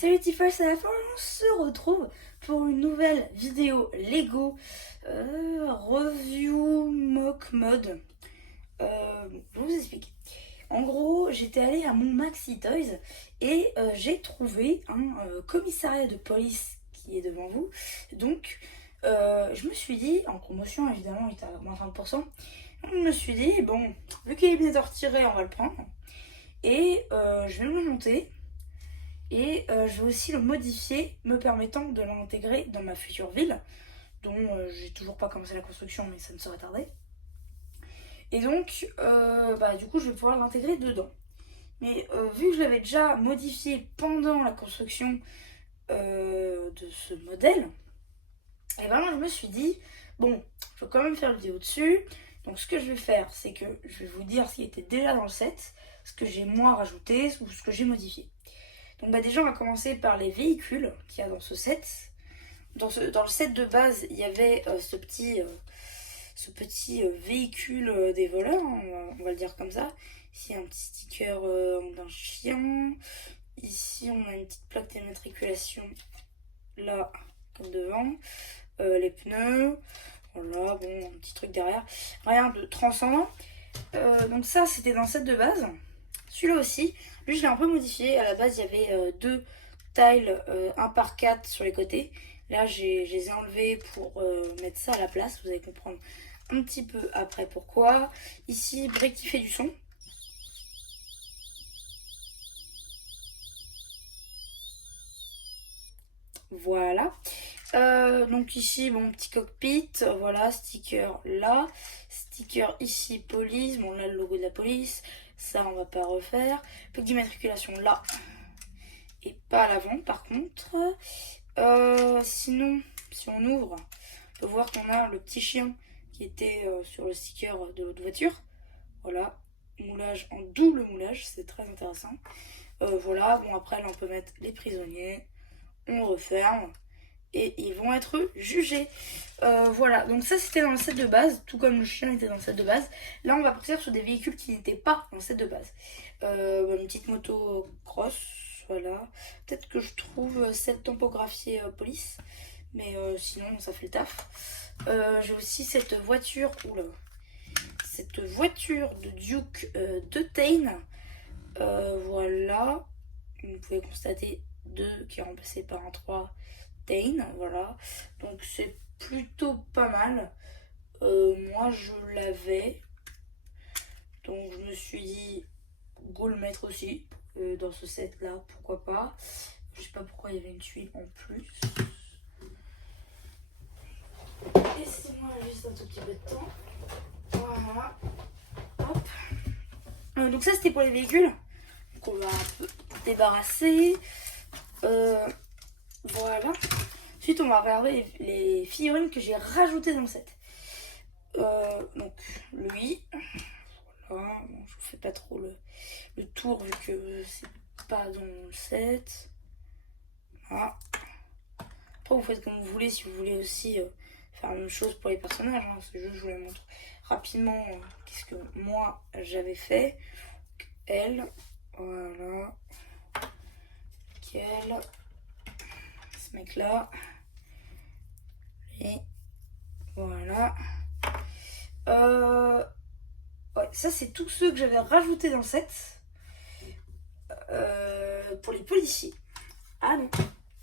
Salut Tiffany, c'est la fin, on se retrouve pour une nouvelle vidéo Lego review mock mode. Je vais vous expliquer. En gros, j'étais allée à mon Maxi Toys et j'ai trouvé un commissariat de police qui est devant vous. Donc, je me suis dit, en promotion évidemment, il était à moins 30%. Je me suis dit, bon, vu qu'il est bientôt retiré, on va le prendre. Et je vais le monter. Et je vais aussi le modifier, me permettant de l'intégrer dans ma future ville, dont j'ai toujours pas commencé la construction, mais ça ne saurait tarder. Et donc, du coup, je vais pouvoir l'intégrer dedans. Mais vu que je l'avais déjà modifié pendant la construction de ce modèle, et ben moi je me suis dit, bon, je vais quand même faire une vidéo dessus. Donc ce que je vais faire, c'est que je vais vous dire ce qui était déjà dans le set, ce que j'ai moins rajouté ou ce que j'ai modifié. Donc déjà on va commencer par les véhicules qu'il y a dans ce set. Dans le set de base, il y avait ce petit véhicule des voleurs, hein, on va le dire comme ça. Ici un petit sticker d'un chien. Ici on a une petite plaque d'immatriculation là comme devant. Les pneus. Voilà, bon, un petit truc derrière. Rien de transcendant. Donc ça c'était dans le set de base. Celui-là aussi, lui je l'ai un peu modifié. À la base il y avait deux tiles 1 par 4 sur les côtés. Là je les ai enlevés pour mettre ça à la place. Vous allez comprendre un petit peu après pourquoi. Ici, rectifier du son. Voilà. Donc ici, bon, petit cockpit. Voilà, sticker là. Sticker ici, police. Bon, là, le logo de la police. Ça, on va pas refaire. Plaque d'immatriculation là. Et pas à l'avant, par contre. Sinon, si on ouvre, on peut voir qu'on a le petit chien qui était sur le sticker de l'autre voiture. Voilà, moulage en double moulage, c'est très intéressant. Voilà, bon après là on peut mettre les prisonniers, on referme et ils vont être jugés. Voilà, donc ça c'était dans le set de base, tout comme le chien était dans le set de base. Là on va partir sur des véhicules qui n'étaient pas dans le set de base. Une petite moto cross, voilà. Peut-être que je trouve celle topographiée police, mais sinon ça fait le taf. J'ai aussi cette voiture, oula, cette voiture de Duke de Tain. Voilà, vous pouvez constater 2 qui est remplacé par un 3 Tain, voilà, donc c'est plutôt pas mal. Moi je l'avais, donc je me suis dit go le mettre aussi dans ce set là, pourquoi pas. Je sais pas pourquoi il y avait une tuile en plus. Laissez-moi juste un tout petit peu de temps. Voilà. Hop. Donc ça c'était pour les véhicules. Donc on va un peu débarrasser. Voilà. Ensuite on va regarder les figurines que j'ai rajoutées dans le set. Donc lui. Voilà. Bon, je vous fais pas trop le tour vu que c'est pas dans le set. Voilà. Après vous faites comme vous voulez si vous voulez aussi faire la même chose pour les personnages. Hein, parce que je vous les montre rapidement qu'est-ce que moi j'avais fait. Elle, voilà, nickel, ce mec là, et voilà. Ouais, ça c'est tous ceux que j'avais rajoutés dans le set. Pour les policiers. Ah non,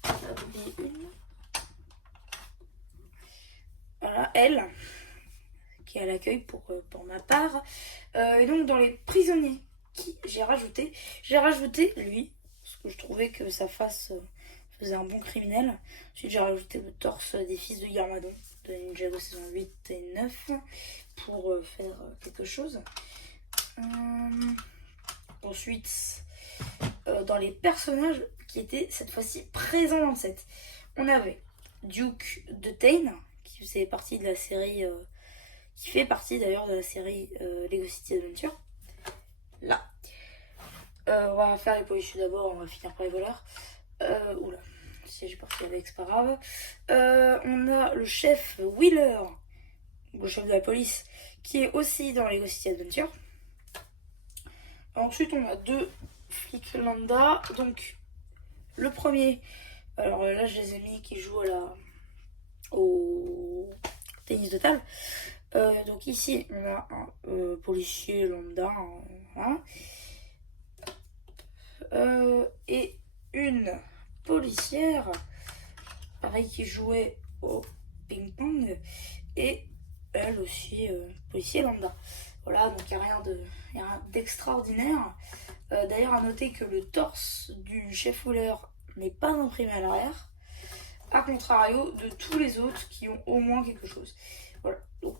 j'ai oublié une. Voilà, elle, qui est à l'accueil pour ma part. Et donc dans les prisonniers qui j'ai rajouté lui, parce que je trouvais que sa face faisait un bon criminel. Ensuite j'ai rajouté le torse des fils de Yarmadon de Ninjago saison 8 et 9 pour faire quelque chose. Ensuite dans les personnages qui étaient cette fois-ci présents dans le set, on avait Duke de Tain qui faisait partie de la série qui fait partie d'ailleurs de la série Lego City Adventure. Là. On va faire les policiers d'abord, on va finir par les voleurs. Oula, si j'ai parti avec, c'est pas grave. On a le chef Wheeler, le chef de la police, qui est aussi dans Lego City Adventure. Ensuite, on a 2 flics lambda, donc le premier, alors là je les ai mis qui jouent au tennis de table. Donc ici on a un policier lambda, voilà. Et une policière, pareil, qui jouait au ping-pong, et elle aussi policier lambda. Voilà, donc il n'y a rien d'extraordinaire. D'ailleurs, à noter que le torse du chef rouleur n'est pas imprimé à l'arrière, à contrario de tous les autres qui ont au moins quelque chose. Voilà, donc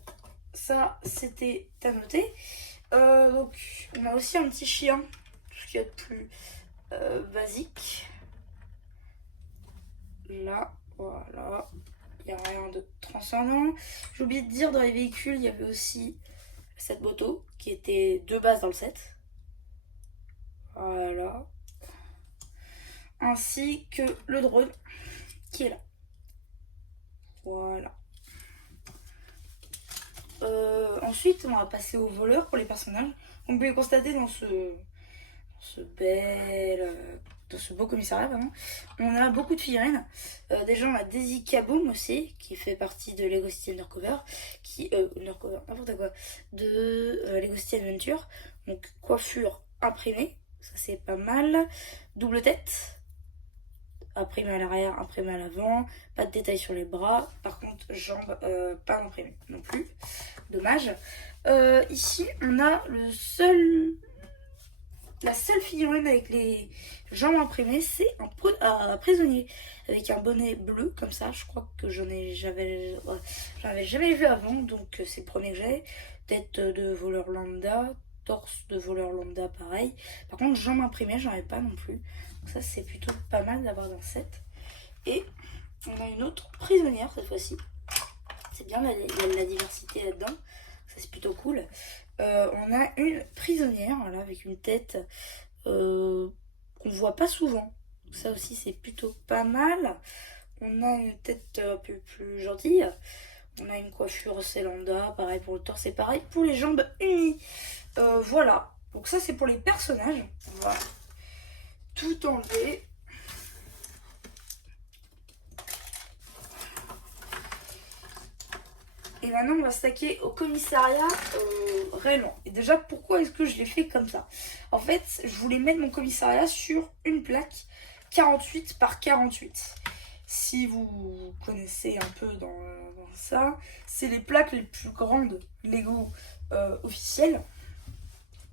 ça c'était à noter. Donc on a aussi un petit chien, tout ce qu'il y a de plus basique. Là, voilà, il n'y a rien de transcendant. J'ai oublié de dire, dans les véhicules, il y avait aussi cette moto qui était de base dans le set. Voilà. Ainsi que le drone qui est là. Voilà. Ensuite, on va passer au voleur pour les personnages. On peut constater dans ce beau commissariat, pardon, on a beaucoup de figurines. Déjà, on a Daisy Kaboom aussi, qui fait partie de Lego City Undercover, n'importe quoi, de Lego City Adventure. Donc, coiffure imprimée, ça c'est pas mal. Double tête, imprimée à l'arrière, imprimée à l'avant, pas de détails sur les bras. Par contre, jambes, pas imprimées non plus. Dommage. Ici, on a la seule figurine avec les jambes imprimées, c'est un prisonnier avec un bonnet bleu comme ça. Je crois que j'en avais jamais vu avant, donc c'est le premier que j'ai. Tête de voleur lambda, torse de voleur lambda pareil. Par contre, jambes imprimées, j'en avais pas non plus. Donc ça, c'est plutôt pas mal d'avoir dans le set. Et on a une autre prisonnière cette fois-ci. C'est bien, il y a de la diversité là-dedans. Ça, c'est plutôt cool. On a une prisonnière, voilà, avec une tête qu'on voit pas souvent. Donc ça aussi, c'est plutôt pas mal. On a une tête un peu plus gentille. On a une coiffure assez lambda, pareil pour le torse et pareil pour les jambes unies. Voilà. Donc ça, c'est pour les personnages. On va tout enlever. Et maintenant, on va s'attaquer au commissariat réellement. Et déjà, pourquoi est-ce que je l'ai fait comme ça? En fait, je voulais mettre mon commissariat sur une plaque 48 par 48. Si vous connaissez un peu dans ça, c'est les plaques les plus grandes Lego officielles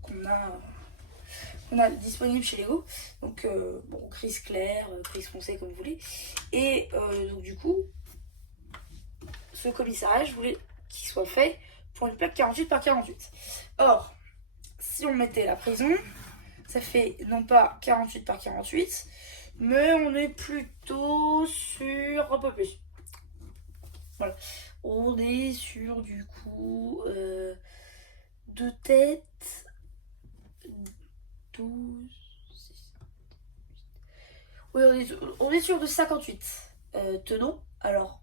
qu'on a disponibles chez Lego. Donc, bon, grise clair, grise foncé, comme vous voulez. Et donc, du coup, ce commissariat, je voulais qu'il soit fait pour une plaque 48 par 48. Or, si on mettait la prison, ça fait non pas 48 par 48, mais on est plutôt sur un peu plus. Voilà. On est sur du coup 2 têtes, 12... Oui, on est sur de 58 tenons. Alors,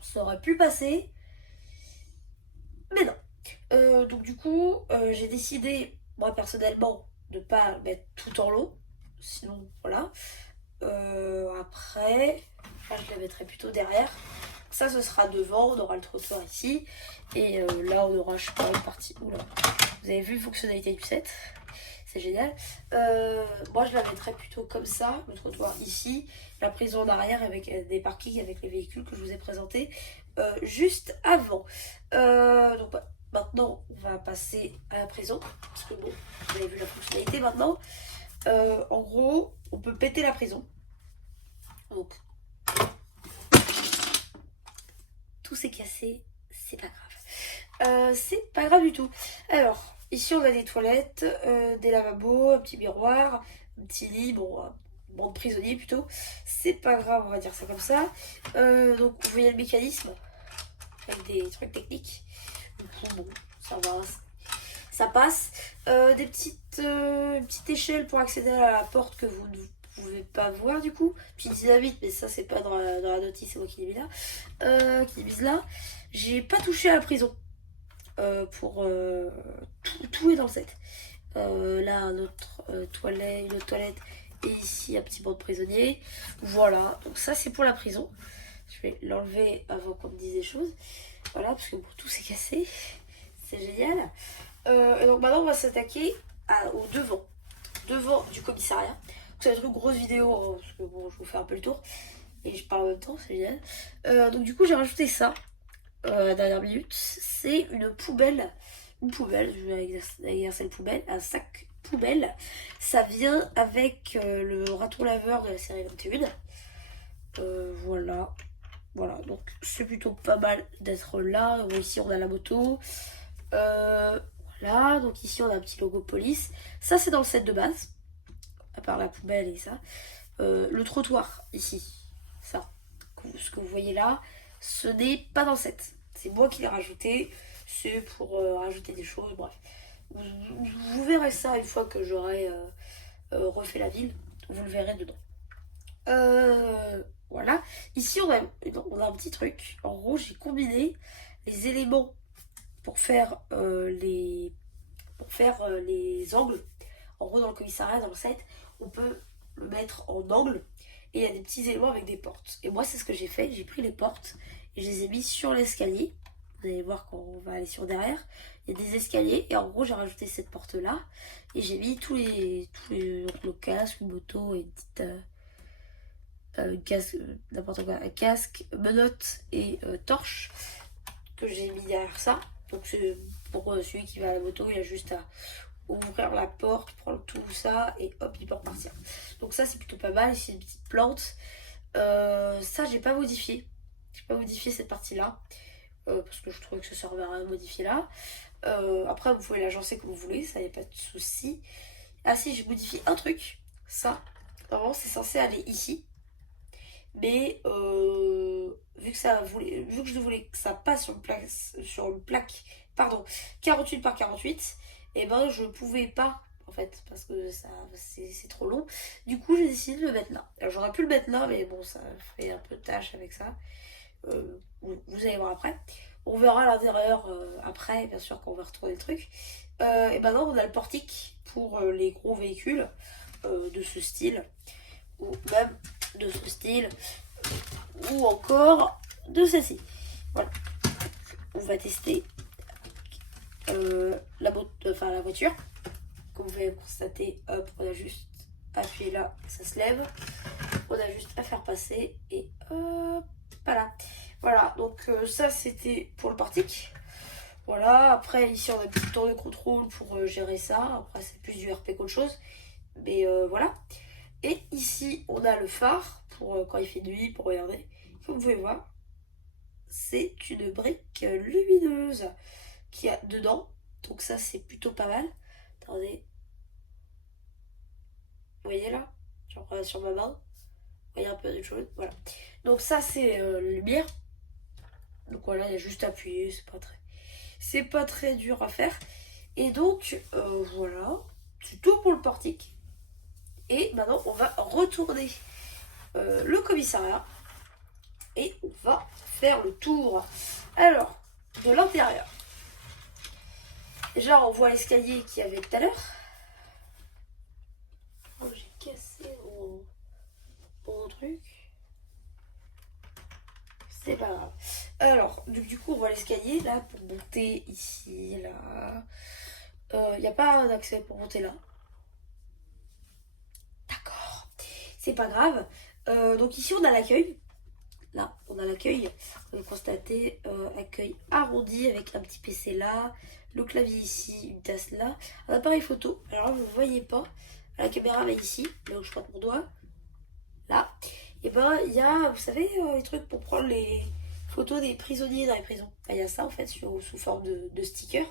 ça aurait pu passer, mais non. Donc du coup, j'ai décidé, moi personnellement, de pas mettre tout en lot. Sinon, voilà. Après, je la mettrai plutôt derrière. Ça, ce sera devant, on aura le trottoir ici. Et là, on aura, je sais pas, une partie. Oula, vous avez vu la fonctionnalité du set, c'est génial. Moi, je la mettrai plutôt comme ça, le trottoir ici, la prison d'arrière avec des parkings avec les véhicules que je vous ai présentés juste avant. Donc, bah, maintenant, on va passer à la prison, parce que bon, vous avez vu la fonctionnalité maintenant. En gros, on peut péter la prison. Donc, tout s'est cassé, c'est pas grave. C'est pas grave du tout. Alors, ici on a des toilettes, des lavabos, un petit miroir, un petit lit, bon de prisonnier plutôt. C'est pas grave, on va dire ça comme ça. Donc, vous voyez le mécanisme avec des trucs techniques. Bon, ça va, ça passe. Une petite échelle pour accéder à la porte que vous ne pouvez pas voir du coup. Petite dynamite, mais ça c'est pas dans la notice, c'est moi qui l'ai mis là. Qui l'ai mise là. J'ai pas touché à la prison. Pour tout est dans le set. Là, une autre toilette Et ici, un petit banc de prisonnier. Voilà, donc ça c'est pour la prison. Je vais l'enlever avant qu'on me dise des choses. Voilà, parce que bon, tout s'est cassé. C'est génial. Et donc maintenant, on va s'attaquer au devant. Devant du commissariat. Donc, ça va être une grosse vidéo, hein, parce que bon, je vous fais un peu le tour. Et je parle en même temps, c'est génial. Donc du coup, j'ai rajouté ça à la dernière minute. C'est une poubelle. Une poubelle, je vais exercer une poubelle. Un sac poubelle. Ça vient avec le raton laveur de la série 21. Voilà. Voilà, donc c'est plutôt pas mal d'être là. Bon, ici, on a la moto. Voilà, donc ici, on a un petit logo police. Ça, c'est dans le set de base. À part la poubelle et ça. Le trottoir, ici. Ça. Ce que vous voyez là, ce n'est pas dans le set. C'est moi qui l'ai rajouté. C'est pour rajouter des choses, bref. Vous verrez ça une fois que j'aurai refait la ville. Vous le verrez dedans. Voilà. Ici, on a un petit truc. En gros, j'ai combiné les éléments pour faire les angles. En gros, dans le commissariat, dans le set, on peut le mettre en angle. Et il y a des petits éléments avec des portes. Et moi, c'est ce que j'ai fait. J'ai pris les portes et je les ai mis sur l'escalier. Vous allez voir quand on va aller sur derrière. Il y a des escaliers. Et en gros, j'ai rajouté cette porte-là. Et j'ai mis tous les donc, le casque, une moto et une petite... une casque, n'importe quoi, un casque, menottes et torche que j'ai mis derrière ça. Donc c'est pour celui qui va à la moto, il a juste à ouvrir la porte, prendre tout ça et hop, il peut repartir. Donc ça c'est plutôt pas mal. Ici une petite plante. Ça j'ai pas modifié. J'ai pas modifié cette partie-là. Parce que je trouvais que ça servait à rien de modifier là. Après vous pouvez l'agencer comme vous voulez, ça y a pas de souci. Ah si, j'ai modifié un truc. Ça, normalement c'est censé aller ici. Mais vu que je voulais que ça passe sur une plaque, pardon, 48 par 48, et ben je pouvais pas en fait parce que c'est trop long. Du coup j'ai décidé de le mettre là. Alors j'aurais pu le mettre là, mais bon ça fait un peu de tâche avec ça. Vous allez voir après. On verra à l'intérieur après, bien sûr, quand on va retourner le truc. Et maintenant on a le portique pour les gros véhicules de ce style, ou même de ce style, ou encore de celle-ci. Voilà. On va tester la voiture. Comme vous pouvez constater, hop, on a juste appuyé là, ça se lève. On a juste à faire passer et hop, voilà. Voilà, donc ça c'était pour le portique. Voilà, après ici on a une petite tour de contrôle pour gérer ça. Après c'est plus du RP qu'autre chose. Mais voilà. Et ici, on a le phare pour quand il fait nuit, pour regarder. Comme vous pouvez voir, c'est une brique lumineuse qu'il y a dedans. Donc ça, c'est plutôt pas mal. Attendez. Vous voyez là? J'en prends sur ma main. Vous voyez un peu de choses. Voilà. Donc ça, c'est la lumière. Donc voilà, il y a juste à appuyer. C'est pas très dur à faire. Et donc, voilà. C'est tout pour le portique. Et maintenant, on va retourner le commissariat et on va faire le tour. Alors, de l'intérieur. Déjà, on voit l'escalier qu'il y avait tout à l'heure. Oh, j'ai cassé mon truc. C'est pas grave. Alors, du coup, on voit l'escalier là pour monter ici, là. Il n'y a pas d'accès pour monter là. C'est pas grave. Donc ici on a l'accueil. Là on a l'accueil. On peut constater accueil arrondi avec un petit PC là. Le clavier ici, une tasse là. Un appareil photo. Alors là vous ne voyez pas. La caméra là ici. Là où je pointe mon doigt. Là. Et ben il y a, vous savez, les trucs pour prendre les photos des prisonniers dans les prisons. Il y a ça en fait sous forme de sticker.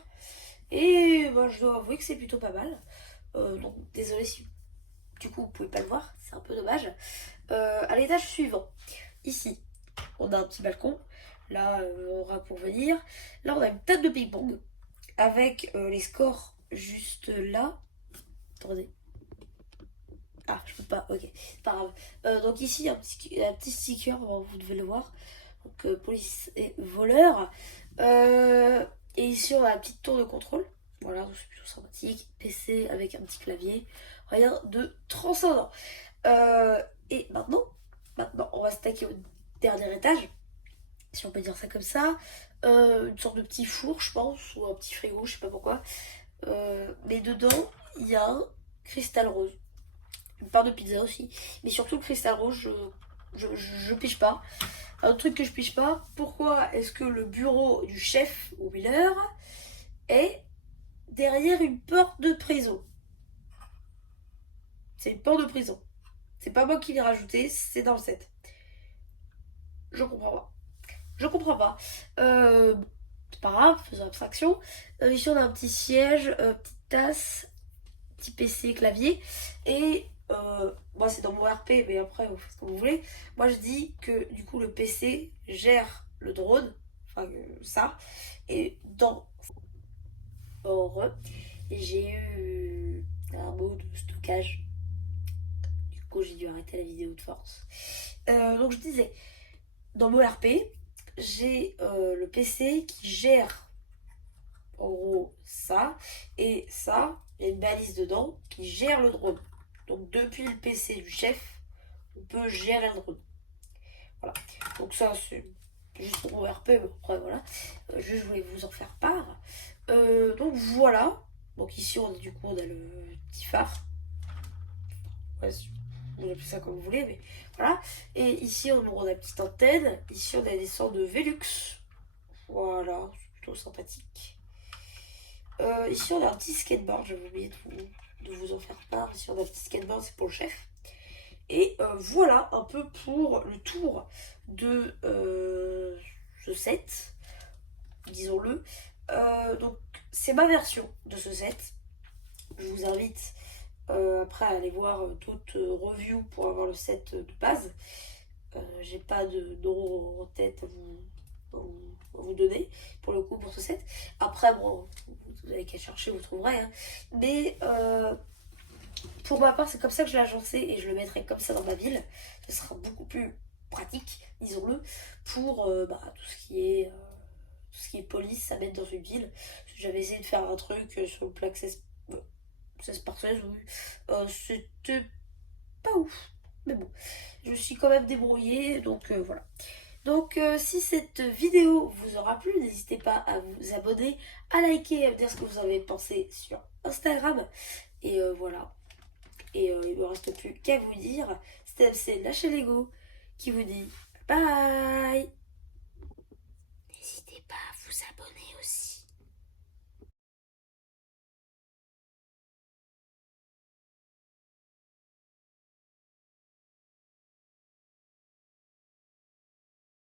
Et ben, je dois avouer que c'est plutôt pas mal. Donc désolé si du coup, vous pouvez pas le voir, c'est un peu dommage. À l'étage suivant, ici, on a un petit balcon. Là, on aura pour venir. Là, on a une table de ping-pong avec les scores juste là. Attendez. Ah, je peux pas, ok, c'est pas grave. Donc ici, un petit sticker, vous devez le voir. Donc police et voleur. Et ici, on a la petite tour de contrôle. Voilà, donc c'est plutôt sympathique. PC avec un petit clavier. Rien de transcendant. Et maintenant, on va se taquer au dernier étage, si on peut dire ça comme ça. Une sorte de petit four, je pense, ou un petit frigo, je sais pas pourquoi. Mais dedans, il y a un cristal rose. Une part de pizza aussi. Mais surtout le cristal rose, je pige pas. Un autre truc que je pige pas, pourquoi est-ce que le bureau du chef Wheeler est derrière une porte de prison? C'est une porte de prison. C'est pas moi qui l'ai rajouté, c'est dans le set. Je comprends pas. Je comprends pas. C'est pas grave, faisons abstraction. Ici on a un petit siège, petite tasse, petit PC, clavier. Et moi c'est dans mon RP, mais après vous faites ce que vous voulez. Moi je dis que du coup le PC gère le drone, enfin ça. Et dans j'ai eu un mot de stockage. Du coup j'ai dû arrêter la vidéo de force. Donc je disais, dans mon RP, j'ai le PC qui gère en gros ça, et ça, il y a une balise dedans qui gère le drone. Donc depuis le PC du chef, on peut gérer le drone. Voilà. Donc ça, c'est juste pour mon RP, mais après voilà. Je voulais vous en faire part. Donc voilà. Donc ici, on a le petit phare. Ouais, vous appelez ça comme vous voulez, mais voilà. Et ici, on a la petite antenne. Ici, on a des sortes de Velux. Voilà, c'est plutôt sympathique. Ici, on a un petit skateboard. J'avais oublié de vous en faire part. Ici, on a un petit skateboard, c'est pour le chef. Et voilà un peu pour le tour de ce set, disons-le. Donc, c'est ma version de ce set. Je vous invite après à aller voir d'autres reviews pour avoir le set de base. J'ai pas de nom en tête à vous donner pour le coup pour ce set. Après, bon, vous avez qu'à chercher, vous trouverez. Hein. Mais pour ma part, c'est comme ça que je l'ai agencé et je le mettrai comme ça dans ma ville. Ce sera beaucoup plus pratique, disons-le, pour tout ce qui est police à mettre dans une ville. J'avais essayé de faire un truc sur le plaque 16 par 16, oui. C'était pas ouf. Mais bon, je me suis quand même débrouillée, donc voilà. Donc si cette vidéo vous aura plu, n'hésitez pas à vous abonner, à liker et à me dire ce que vous avez pensé sur Instagram. Et voilà. Et il ne me reste plus qu'à vous dire, c'était MC Lâchez Lego qui vous dit bye. N'hésitez pas à vous abonner aussi.